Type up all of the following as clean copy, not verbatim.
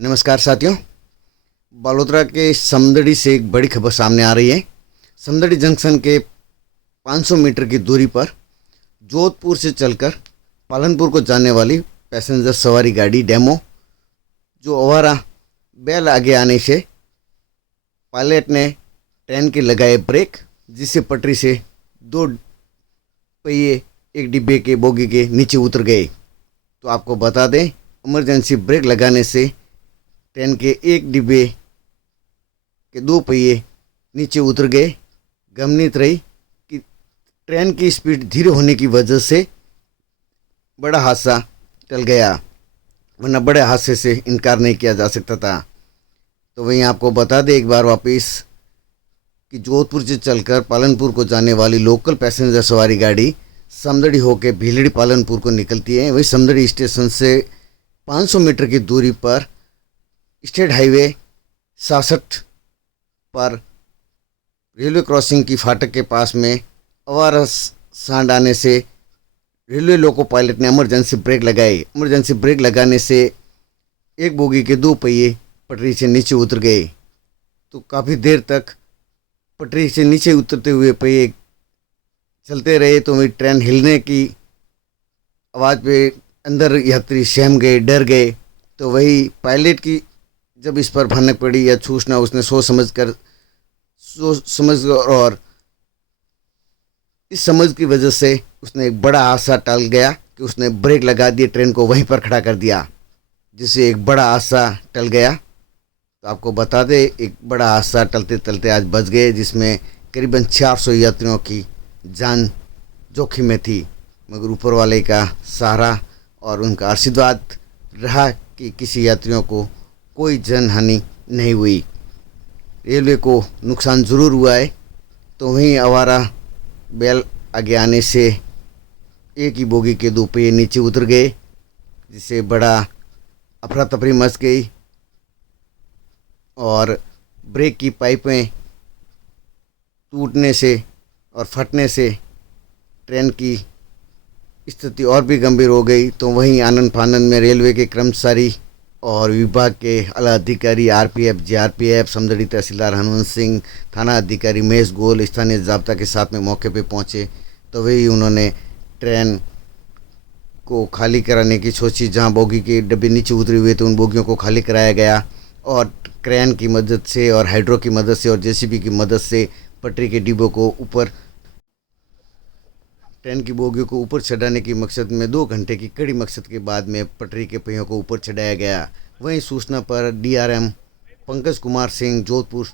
नमस्कार साथियों। बालोतरा के समदड़ी से एक बड़ी खबर सामने आ रही है। समदड़ी जंक्शन के 500 मीटर की दूरी पर जोधपुर से चलकर पालनपुर को जाने वाली पैसेंजर सवारी गाड़ी डेमो जो अवारा बैल आगे आने से पायलट ने ट्रेन के लगाए ब्रेक, जिससे पटरी से दो पहिए एक डिब्बे के बोगी के नीचे उतर गए। तो आपको बता दें, इमरजेंसी ब्रेक लगाने से ट्रेन के एक डिब्बे के दो पहिए नीचे उतर गए। गमनीत रही कि ट्रेन की स्पीड धीरे होने की वजह से बड़ा हादसा टल गया, वरना बड़े हादसे से इनकार नहीं किया जा सकता था। तो वहीं आपको बता दें एक बार वापस कि जोधपुर से चलकर पालनपुर को जाने वाली लोकल पैसेंजर सवारी गाड़ी समदड़ी होकर भीलड़ी पालनपुर को निकलती है। वही समदड़ी स्टेशन से 500 मीटर की दूरी पर स्टेट हाईवे 66 पर रेलवे क्रॉसिंग की फाटक के पास में अवारा सांड आने से रेलवे लोको पायलट ने इमरजेंसी ब्रेक लगाई। इमरजेंसी ब्रेक लगाने से एक बोगी के दो पहिए पटरी से नीचे उतर गए। तो काफ़ी देर तक पटरी से नीचे उतरते हुए पहिए चलते रहे। तो वही ट्रेन हिलने की आवाज़ पे अंदर यात्री सहम गए, डर गए। तो वही पायलट की जब इस पर भनक पड़ी या सूचना, उसने सोच समझ और इस समझ की वजह से उसने एक बड़ा हादसा टल गया कि उसने ब्रेक लगा दिए, ट्रेन को वहीं पर खड़ा कर दिया, जिससे एक बड़ा हादसा टल गया। तो आपको बता दें, एक बड़ा हादसा टलते टलते आज बच गए, जिसमें करीबन 400 यात्रियों की जान जोखिम में थी। मगर ऊपर वाले का सहारा और उनका आशीर्वाद रहा कि किसी यात्रियों को कोई जन हानि नहीं हुई। रेलवे को नुकसान ज़रूर हुआ है। तो वहीं आवारा बैल आगे आने से एक ही बोगी के दो पहिए नीचे उतर गए, जिससे बड़ा अफरा तफरी मच गई और ब्रेक की पाइपें टूटने से और फटने से ट्रेन की स्थिति और भी गंभीर हो गई। तो वहीं आनंद फानंद में रेलवे के कर्मचारी और विभाग के आला अधिकारी आरपीएफ, जीआरपीएफ, समदड़ी तहसीलदार हनुमंत सिंह, थाना अधिकारी महेश गोल स्थानीय जाब्ता के साथ में मौके पर पहुंचे। तो वही उन्होंने ट्रेन को खाली कराने की सोची। जहां बोगी के डब्बे नीचे उतरे हुए तो उन बोगियों को खाली कराया गया और क्रेन की मदद से और हाइड्रो की मदद से और जेसीबी की मदद से पटरी के डिब्बों को ऊपर, ट्रेन की बोगियों को ऊपर चढ़ाने की मकसद में 2 घंटे की कड़ी मकसद के बाद में पटरी के पहियों को ऊपर चढ़ाया गया। वहीं सूचना पर डीआरएम पंकज कुमार सिंह जोधपुर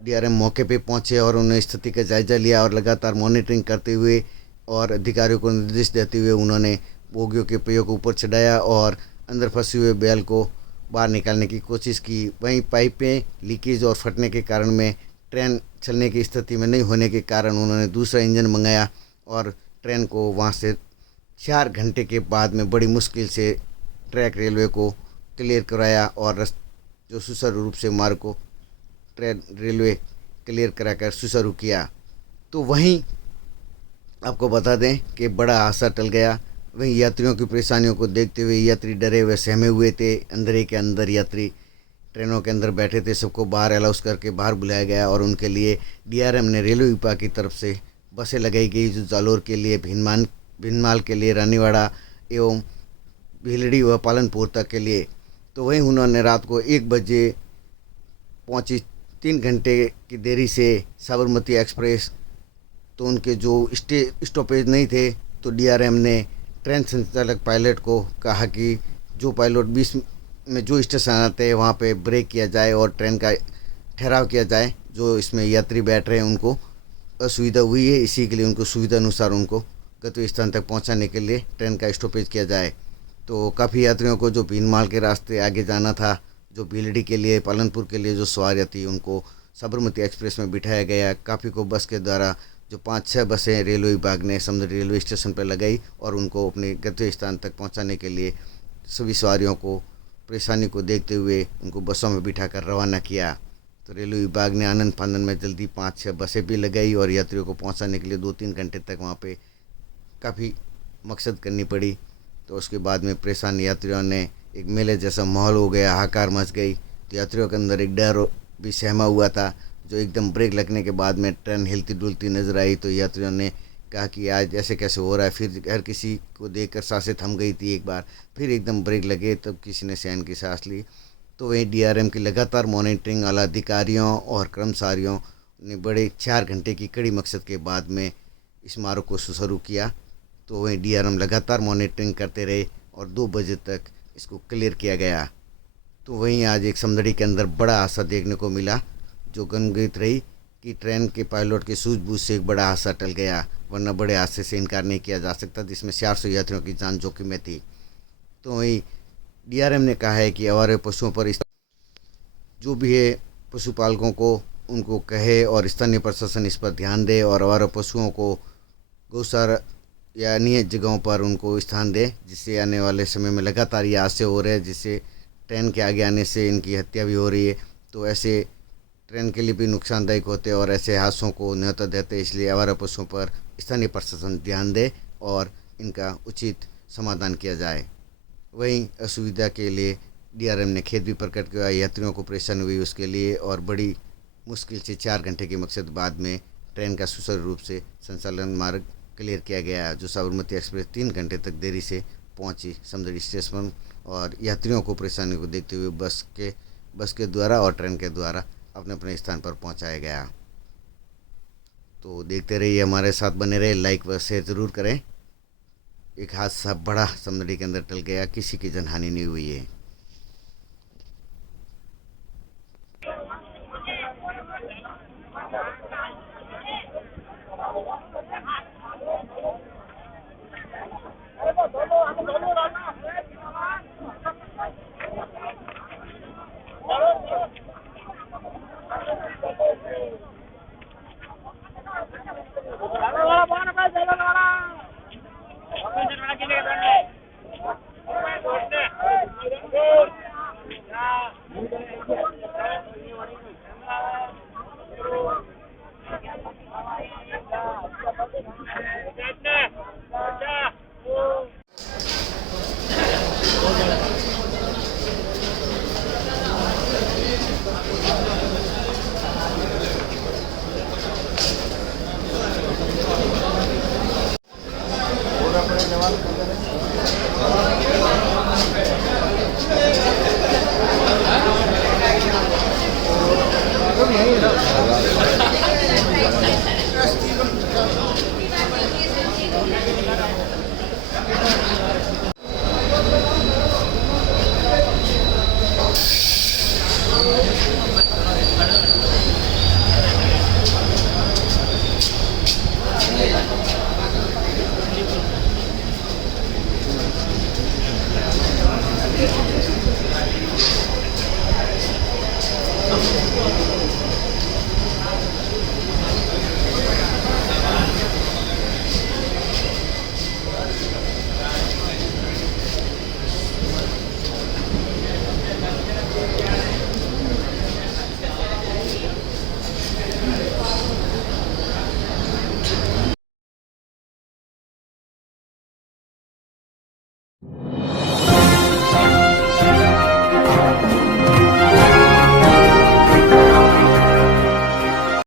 डीआरएम मौके पे पहुंचे और उन्होंने स्थिति का जायजा लिया और लगातार मॉनिटरिंग करते हुए और अधिकारियों को निर्देश देते हुए उन्होंने बोगियों के पहियों को ऊपर चढ़ाया और अंदर फंसे हुए बैल को बाहर निकालने की कोशिश की। वहीं पाइपें लीकेज और फटने के कारण में ट्रेन चलने की स्थिति में नहीं होने के कारण उन्होंने दूसरा इंजन मंगाया और ट्रेन को वहाँ से 4 घंटे के बाद में बड़ी मुश्किल से ट्रैक रेलवे को क्लियर कराया और जो सुचारू रूप से मार्ग को ट्रेन रेलवे क्लियर कराकर सुचारू किया। तो वहीं आपको बता दें कि बड़ा हादसा टल गया। वहीं यात्रियों की परेशानियों को देखते हुए यात्री डरे हुए सहमे हुए थे। अंदर के अंदर यात्री ट्रेनों के अंदर बैठे थे, सबको बाहर अलाउंस करके बाहर बुलाया गया और उनके लिए डीआरएम ने रेलवे विभाग की तरफ से बसें लगाई गई, जो जालोर के लिए, भीनमाल के लिए, रानीवाड़ा एवं भीलड़ी व पालनपुर तक के लिए। तो वहीं उन्होंने रात को 1 बजे पहुंची। 3 घंटे की देरी से साबरमती एक्सप्रेस, तो उनके जो स्टॉपेज नहीं थे, तो डीआरएम ने ट्रेन संचालक पायलट को कहा कि जो पायलट 20 में जो स्टेशन आते हैं वहाँ पे ब्रेक किया जाए और ट्रेन का ठहराव किया जाए। जो इसमें यात्री बैठ रहे हैं उनको असुविधा हुई है, इसी के लिए उनको सुविधा अनुसार उनको गंतव्य स्थान तक पहुंचाने के लिए ट्रेन का स्टॉपेज किया जाए। तो काफ़ी यात्रियों को जो भीनमाल के रास्ते आगे जाना था, जो भीलड़ी के लिए, पालनपुर के लिए जो सवारियाँ थी, उनको साबरमती एक्सप्रेस में बिठाया गया। काफ़ी को बस के द्वारा जो 5-6 बसें रेलवे विभाग ने समदड़ी रेलवे स्टेशन पर लगाई और उनको अपने गंतव्य स्थान तक पहुँचाने के लिए सभी सवारियों को परेशानी को देखते हुए उनको बसों में बिठाकर रवाना किया। तो रेलवे विभाग ने आनंद फानंद में जल्दी 5-6 बसें भी लगाई और यात्रियों को पहुंचाने के लिए 2-3 घंटे तक वहां पे काफ़ी मकसद करनी पड़ी। तो उसके बाद में परेशान यात्रियों ने एक मेले जैसा माहौल हो गया, हाहाकार मच गई। तो यात्रियों के अंदर एक डर भी सहमा हुआ था। जो एकदम ब्रेक लगने के बाद में ट्रेन हिलती डुलती नजर आई तो यात्रियों ने कहा कि आज ऐसे कैसे हो रहा है। फिर हर किसी को देखकर सांसें थम गई थी एक बार। फिर एकदम ब्रेक लगे तब किसी ने चैन की सांस ली। तो वहीं डीआरएम की लगातार मॉनिटरिंग आला अधिकारियों और कर्मचारियों ने बड़े 4 घंटे की कड़ी मकसद के बाद में इस मार्ग को शुरू किया। तो वहीं डीआरएम लगातार मॉनिटरिंग करते रहे और 2 बजे तक इसको क्लियर किया गया। तो वहीं आज एक समदड़ी के अंदर बड़ा हादसा देखने को मिला, जो गमगीत रही कि ट्रेन के पायलट की सूझबूझ से एक बड़ा हादसा टल गया, वरना बड़े हादसे से इनकार नहीं किया जा सकता जिसमें 400 यात्रियों की जान जोखिम में थी। तो वहीं डीआरएम ने कहा है कि आवारा पशुओं पर जो भी है पशुपालकों को उनको कहे और स्थानीय प्रशासन इस पर ध्यान दे और आवारा पशुओं को गौशाला या अन्य जगहों पर उनको स्थान दे, जिससे आने वाले समय में लगातार ये हादसे हो रहे हैं, जिससे ट्रेन के आगे आने से इनकी हत्या भी हो रही है। तो ऐसे ट्रेन के लिए भी नुकसानदायक होते हैं और ऐसे हादसों को न्योता देते हैं। इसलिए आवारा पशुओं पर स्थानीय प्रशासन ध्यान दे और इनका उचित समाधान किया जाए। वहीं असुविधा के लिए डीआरएम ने खेद भी प्रकट किया, यात्रियों को परेशानी हुई उसके लिए, और बड़ी मुश्किल से 4 घंटे के मकसद बाद में ट्रेन का सुचारू रूप से संचालन मार्ग क्लियर किया गया। जो साबरमती एक्सप्रेस 3 घंटे तक देरी से पहुंची समदड़ी स्टेशन और यात्रियों को परेशानी को देखते हुए बस के द्वारा और ट्रेन के द्वारा अपने अपने स्थान पर पहुंचाया गया। तो देखते रहिए, हमारे साथ बने रहे, लाइक व शेयर ज़रूर करें। एक हादसा बड़ा समदड़ी के अंदर टल गया, किसी की जनहानि नहीं हुई है।